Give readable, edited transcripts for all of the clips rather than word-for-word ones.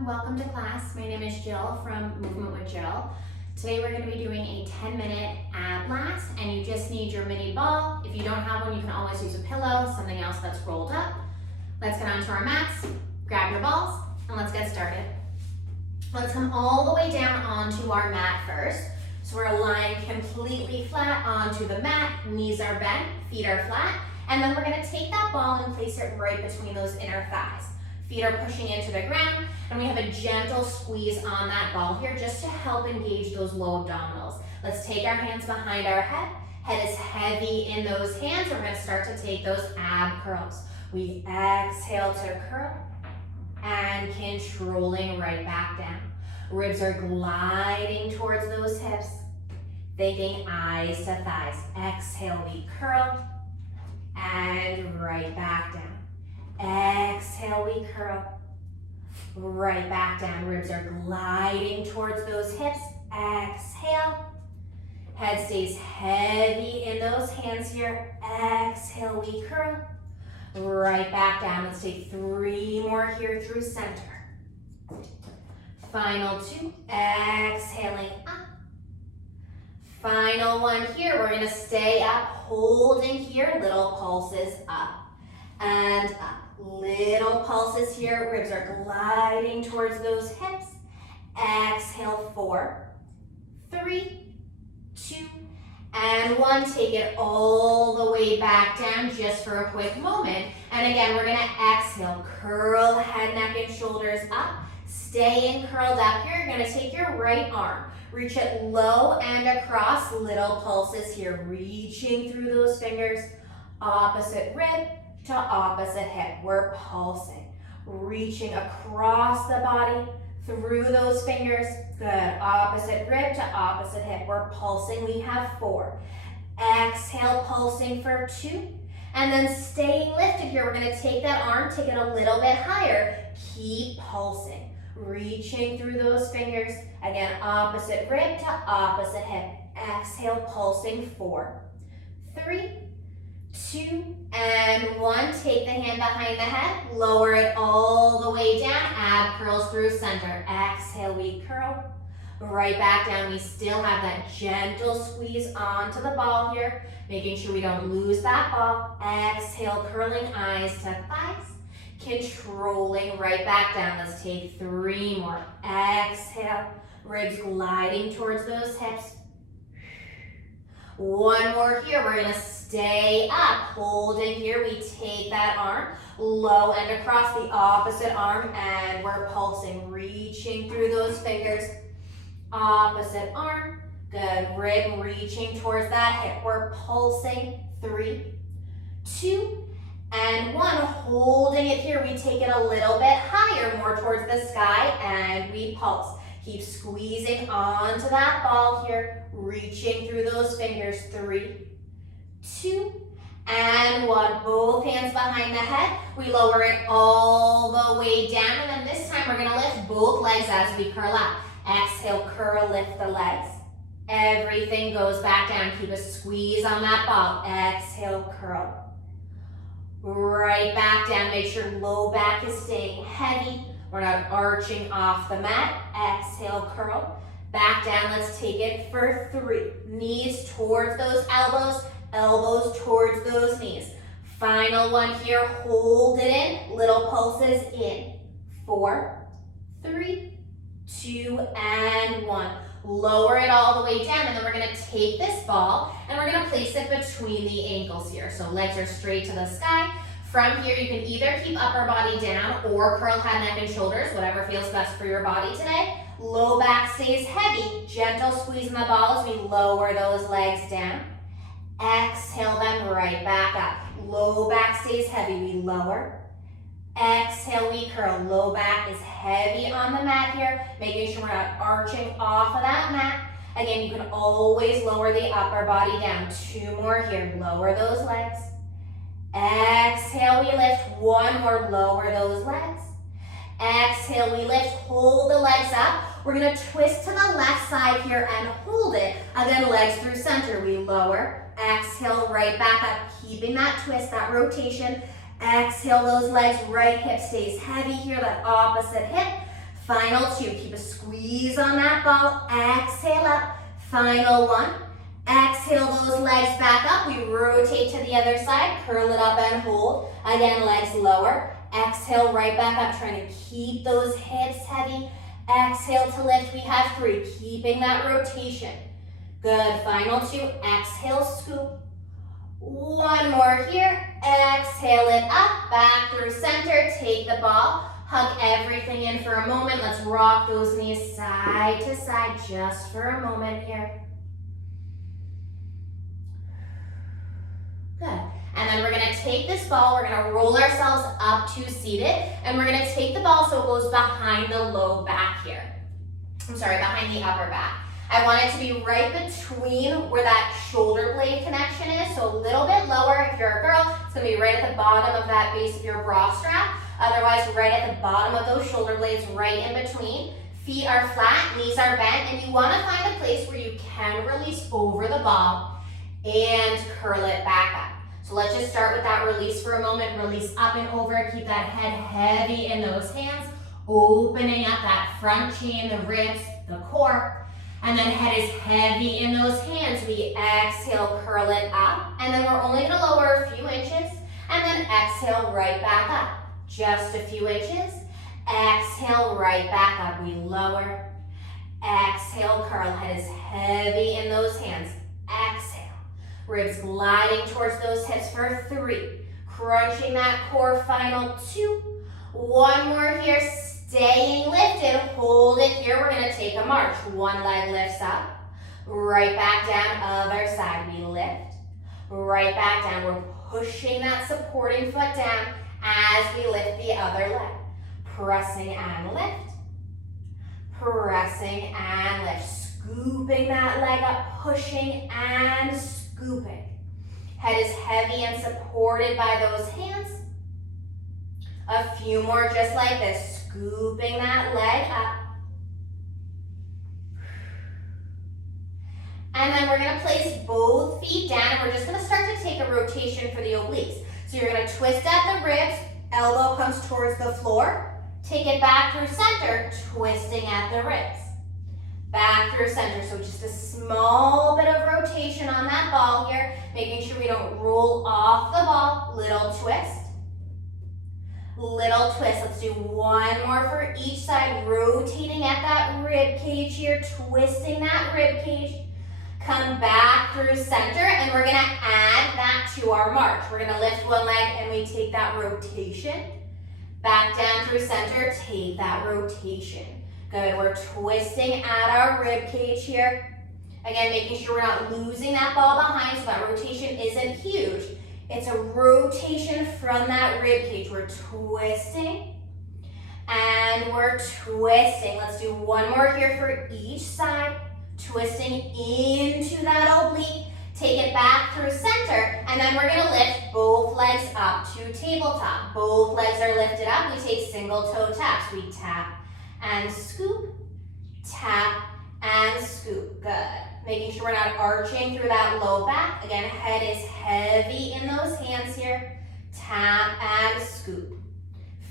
everyone, welcome to class. My name is Jill from Movement with Jill. Today we're going to be doing a 10-minute ab blast, and you just need your mini ball. If you don't have one, you can always use a pillow, something else that's rolled up. Let's get onto our mats, grab your balls, and let's get started. Let's come all the way down onto our mat first. So we're lying completely flat onto the mat, knees are bent, feet are flat, and then we're going to take that ball and place it right between those inner thighs. Feet are pushing into the ground, and we have a gentle squeeze on that ball here just to help engage those low abdominals. Let's take our hands behind our head. Head is heavy in those hands. We're going to start to take those ab curls. We exhale to curl and controlling right back down. Ribs are gliding towards those hips. Thinking eyes to thighs. Exhale, we curl and right back down. Exhale, we curl, right back down. Ribs are gliding towards those hips. Exhale. Head stays heavy in those hands here. Exhale, we curl, right back down. Let's take 3 more here through center. Final 2, exhaling up. Final 1 here. We're going to stay up, holding here, little pulses up and up. Little pulses here, ribs are gliding towards those hips. Exhale, 4, 3, 2, and 1. Take it all the way back down just for a quick moment. And again, we're gonna exhale, curl head, neck, and shoulders up. Staying curled up here, you're gonna take your right arm, reach it low and across, little pulses here, reaching through those fingers, opposite rib to opposite hip. We're pulsing, reaching across the body, through those fingers. Good, opposite rib to opposite hip. We're pulsing, we have 4. Exhale, pulsing for 2. And then staying lifted here, we're gonna take that arm, take it a little bit higher. Keep pulsing, reaching through those fingers. Again, opposite rib to opposite hip. Exhale, pulsing, 4, 3, 2, and 1. Take the hand behind the head, lower it all the way down, ab curls through center. Exhale, we curl, right back down. We still have that gentle squeeze onto the ball here, making sure we don't lose that ball. Exhale, curling eyes to thighs, controlling right back down. Let's take 3 more. Exhale, ribs gliding towards those hips. 1 more here. We're going to stay up, holding here. We take that arm low and across the opposite arm, and we're pulsing, reaching through those fingers. Opposite arm. Good. Rib reaching towards that hip. We're pulsing. 3, 2, and 1. Holding it here. We take it a little bit higher, more towards the sky, and we pulse. Keep squeezing onto that ball here, reaching through those fingers. 3, 2, and 1. Both hands behind the head. We lower it all the way down, and then this time we're gonna lift both legs as we curl up. Exhale, curl, lift the legs. Everything goes back down. Keep a squeeze on that ball. Exhale, curl. Right back down. Make sure low back is staying heavy. We're not arching off the mat. Exhale, curl. Back down, let's take it for 3. Knees towards those elbows, elbows towards those knees. Final 1 here, hold it in, little pulses in. 4, 3, 2, and 1. Lower it all the way down, and then we're gonna take this ball and we're gonna place it between the ankles here. So legs are straight to the sky. From here, you can either keep upper body down or curl head, neck, and shoulders, whatever feels best for your body today. Low back stays heavy. Gentle squeeze in the ball as we lower those legs down. Exhale them right back up. Low back stays heavy. We lower. Exhale, we curl. Low back is heavy on the mat here, making sure we're not arching off of that mat. Again, you can always lower the upper body down. 2 more here. Lower those legs. Exhale, we lift. 1 more, lower those legs. Exhale, we lift, hold the legs up. We're gonna twist to the left side here and hold it. Again, legs through center, we lower. Exhale, right back up, keeping that twist, that rotation. Exhale those legs, right hip stays heavy here, that opposite hip. Final 2, keep a squeeze on that ball. Exhale up. Final 1. Exhale those legs back up. We rotate to the other side. Curl it up and hold. Again, legs lower. Exhale right back up, trying to keep those hips heavy. Exhale to lift. We have 3, keeping that rotation. Good. Final 2. Exhale, scoop. 1 more here. Exhale it up, back through center. Take the ball. Hug everything in for a moment. Let's rock those knees side to side just for a moment here. Good. And then we're gonna take this ball, we're gonna roll ourselves up to seated, and we're gonna take the ball so it goes behind the low back here. Behind the upper back. I want it to be right between where that shoulder blade connection is, so a little bit lower. If you're a girl, it's gonna be right at the bottom of that base of your bra strap. Otherwise, right at the bottom of those shoulder blades, right in between. Feet are flat, knees are bent, and you wanna find a place where you can release over the ball and curl it back up. So let's just start with that release for a moment. Release up and over, keep that head heavy in those hands, opening up that front chain, the ribs, the core. And then head is heavy in those hands. We exhale, curl it up. And then we're only gonna lower a few inches. And then exhale right back up. Just a few inches. Exhale right back up. We lower. Exhale, curl. Head is heavy in those hands. Exhale. Ribs gliding towards those hips for 3. Crunching that core, final 2. 1 more here. Staying lifted, hold it here. We're gonna take a march. 1 leg lifts up, right back down, other side. We lift, right back down. We're pushing that supporting foot down as we lift the other leg. Pressing and lift, pressing and lift. Scooping that leg up, pushing and scooping. Head is heavy and supported by those hands. A few more just like this. Scooping that leg up. And then we're gonna place both feet down and we're just gonna start to take a rotation for the obliques. So you're gonna twist at the ribs, elbow comes towards the floor, take it back through center, twisting at the ribs. Back through center, so just a small bit of rotation on that ball here, making sure we don't roll off the ball. Little twist. Little twist. Let's do 1 more for each side, rotating at that rib cage here, twisting that rib cage. Come back through center, and we're gonna add that to our march. We're gonna lift 1 leg, and we take that rotation. Back down through center, take that rotation. Good, we're twisting at our rib cage here. Again, making sure we're not losing that ball behind, so that rotation isn't huge. It's a rotation from that rib cage. We're twisting and we're twisting. Let's do 1 more here for each side. Twisting into that oblique. Take it back through center, and then we're gonna lift both legs up to tabletop. Both legs are lifted up. We take single toe taps. We tap and scoop, tap and scoop. Good. Making sure we're not arching through that low back. Again, head is heavy in those hands here. Tap and scoop.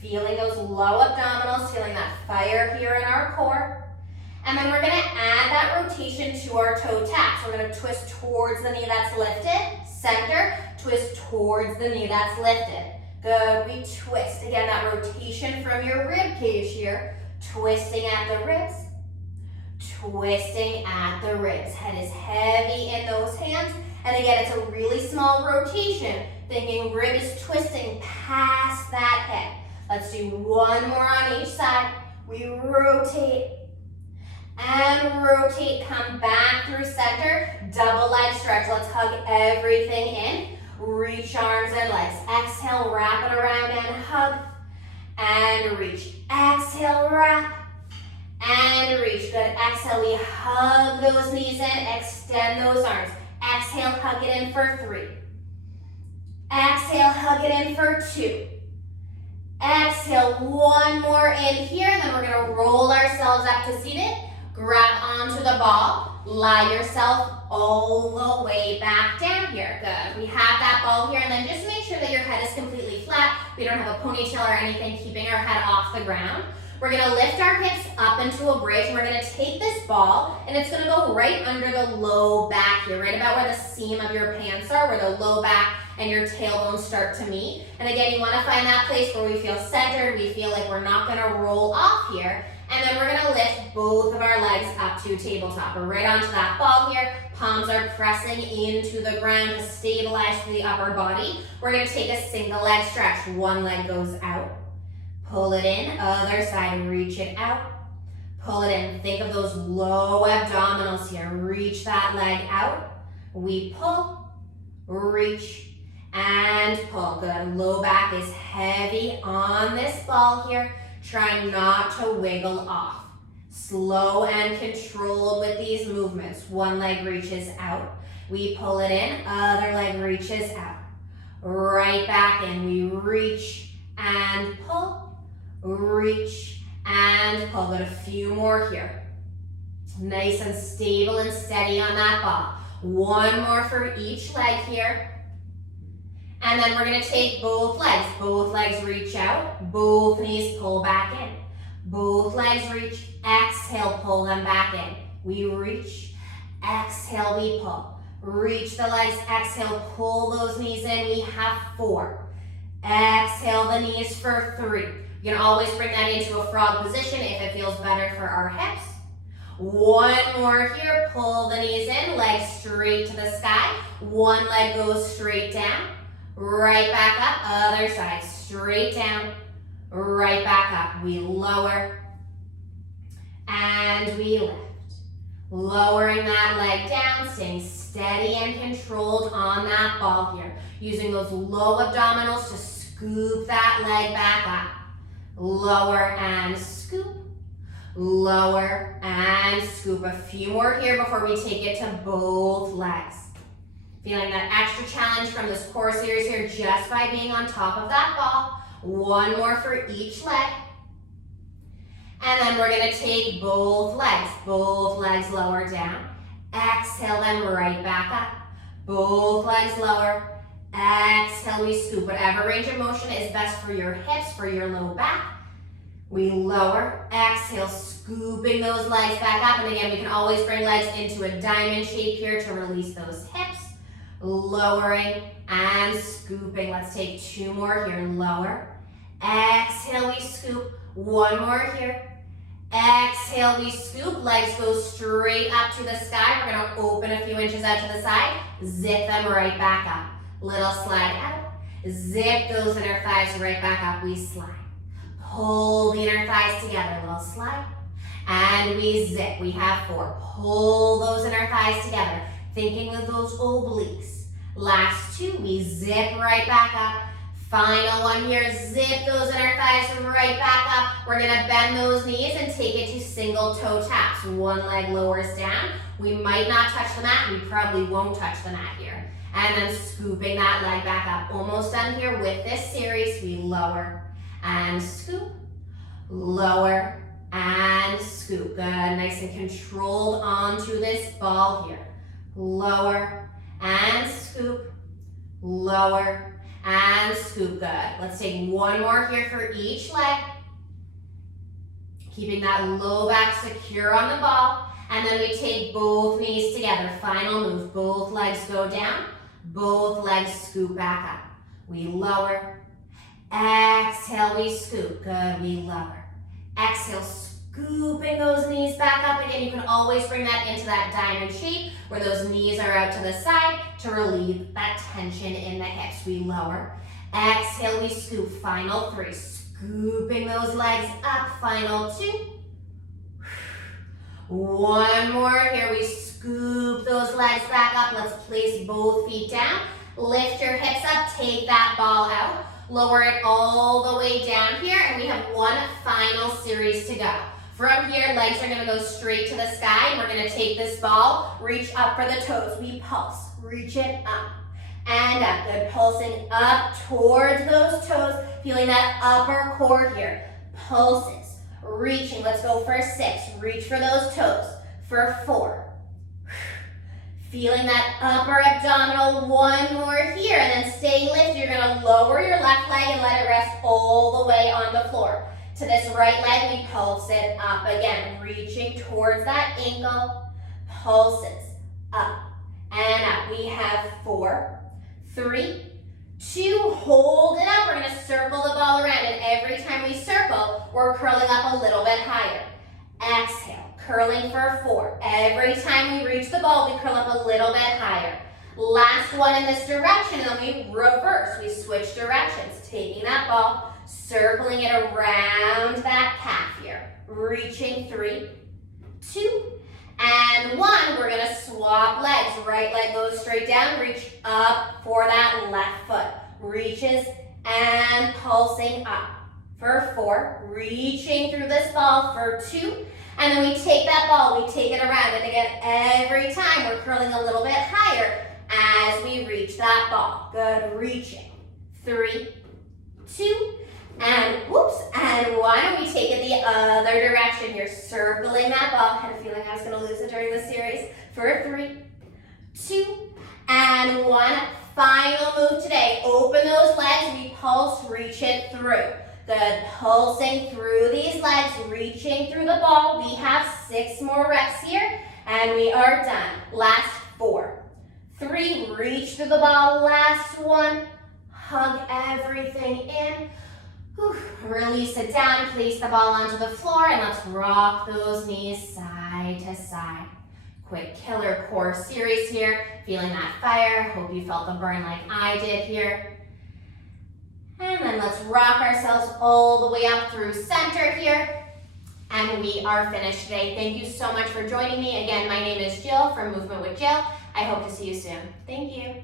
Feeling those low abdominals, feeling that fire here in our core. And then we're gonna add that rotation to our toe taps. We're gonna twist towards the knee that's lifted. Center, twist towards the knee that's lifted. Good, we twist. Again, that rotation from your rib cage here. Twisting at the ribs. Twisting at the ribs. Head is heavy in those hands. And again, it's a really small rotation. Thinking rib is twisting past that head. Let's do 1 more on each side. We rotate and rotate. Come back through center. Double leg stretch. Let's hug everything in. Reach arms and legs. Exhale, wrap it around and hug. And reach. Exhale, wrap. And reach. Good. Exhale, we hug those knees in. Extend those arms. Exhale, hug it in for 3. Exhale, hug it in for 2. Exhale, 1 more in here. And then we're going to roll ourselves up to seated. Grab onto the ball. Lie yourself all the way back down here. Good. We have that ball here. And then just make sure that your head is completely flat. We don't have a ponytail or anything keeping our head off the ground. We're gonna lift our hips up into a bridge, and we're gonna take this ball, and it's gonna go right under the low back here, right about where the seam of your pants are, where the low back and your tailbone start to meet. And again, you wanna find that place where we feel centered, we feel like we're not gonna roll off here. And then we're gonna lift both of our legs up to tabletop. We're right onto that ball here. Palms are pressing into the ground to stabilize the upper body. We're gonna take a single leg stretch. One leg goes out. Pull it in, other side, reach it out. Pull it in. Think of those low abdominals here. Reach that leg out. We pull, reach, and pull. Good. Low back is heavy on this ball here. Try not to wiggle off. Slow and controlled with these movements. One leg reaches out. We pull it in, other leg reaches out. Right back in. We reach and pull, reach and pull. Got a few more here. Nice and stable and steady on that ball. One more for each leg here. And then we're gonna take both legs. Both legs reach out, both knees pull back in. Both legs reach, exhale, pull them back in. We reach, exhale, we pull. Reach the legs, exhale, pull those knees in. We have 4. Exhale the knees for 3. You can always bring that into a frog position if it feels better for our hips. One more here, pull the knees in, legs straight to the sky. One leg goes straight down. Right back up, other side, straight down, right back up. We lower and we lift. Lowering that leg down, staying steady and controlled on that ball here. Using those low abdominals to scoop that leg back up. Lower and scoop, lower and scoop. A few more here before we take it to both legs. Feeling that extra challenge from this core series here just by being on top of that ball. One more for each leg. And then we're gonna take both legs lower down. Exhale them right back up. Both legs lower. Exhale, we scoop. Whatever range of motion is best for your hips, for your low back. We lower, exhale, scooping those legs back up. And again, we can always bring legs into a diamond shape here to release those hips. Lowering and scooping. Let's take 2 more here. Lower, exhale, we scoop. One more here. Exhale, we scoop. Legs go straight up to the sky. We're gonna open a few inches out to the side. Zip them right back up. Little slide out. Zip those inner thighs right back up. We slide. Pull the inner thighs together. Little slide. And we zip. We have 4. Pull those inner thighs together. Thinking of those obliques. Last 2, we zip right back up. Final one here, zip those inner thighs right back up. We're gonna bend those knees and take it to single toe taps. One leg lowers down. We might not touch the mat. We probably won't touch the mat here. And then scooping that leg back up. Almost done here with this series. We lower and scoop, lower and scoop. Good, nice and controlled onto this ball here. Lower and scoop, lower and scoop. Good. Let's take one more here for each leg. Keeping that low back secure on the ball. And then we take both knees together. Final move. Both legs go down. Both legs scoop back up. We lower. Exhale, we scoop. Good. We lower. Exhale, scooping those knees back up. Again, you can always bring that into that diamond shape where those knees are out to the side to relieve that tension in the hips. We lower. Exhale, we scoop. Final 3. Scooping those legs up. Final 2. One more here. We scoop those legs back up. Let's place both feet down. Lift your hips up. Take that ball out. Lower it all the way down here. And we have one final series to go. From here, legs are gonna go straight to the sky. And we're gonna take this ball, reach up for the toes. We pulse, reach it up and up. Good, pulsing up towards those toes. Feeling that upper core here. Pulses, reaching. Let's go for 6. Reach for those toes. For 4. Feeling that upper abdominal. One more here. And then stay lifted. You're gonna lower your left leg and let it rest all the way on the floor. To this right leg, we pulse it up again, reaching towards that ankle, pulses up and up. We have 4, 3, 2, hold it up. We're gonna circle the ball around, and every time we circle, we're curling up a little bit higher. Exhale, curling for 4. Every time we reach the ball, we curl up a little bit higher. Last one in this direction, and then we reverse. We switch directions, taking that ball, circling it around that calf here. Reaching 3, 2, and 1. We're gonna swap legs. Right leg goes straight down, reach up for that left foot. Reaches and pulsing up for 4. Reaching through this ball for 2. And then we take that ball, we take it around. And again, every time we're curling a little bit higher as we reach that ball. Good, reaching. 3, 2, and whoops, and 1. And we take it the other direction. You're circling that ball. I had a feeling I was gonna lose it during this series. For 3, 2, and 1. Final move today. Open those legs, we pulse, reach it through. Good, pulsing through these legs, reaching through the ball. We have 6 more reps here, and we are done. Last 4, 3, reach through the ball. Last 1, hug everything in. Whew. Release it down, place the ball onto the floor, and let's rock those knees side to side. Quick killer core series here. Feeling that fire. Hope you felt the burn like I did here. And then let's rock ourselves all the way up through center here. And we are finished today. Thank you so much for joining me. Again, my name is Jill from Movement with Jill. I hope to see you soon. Thank you.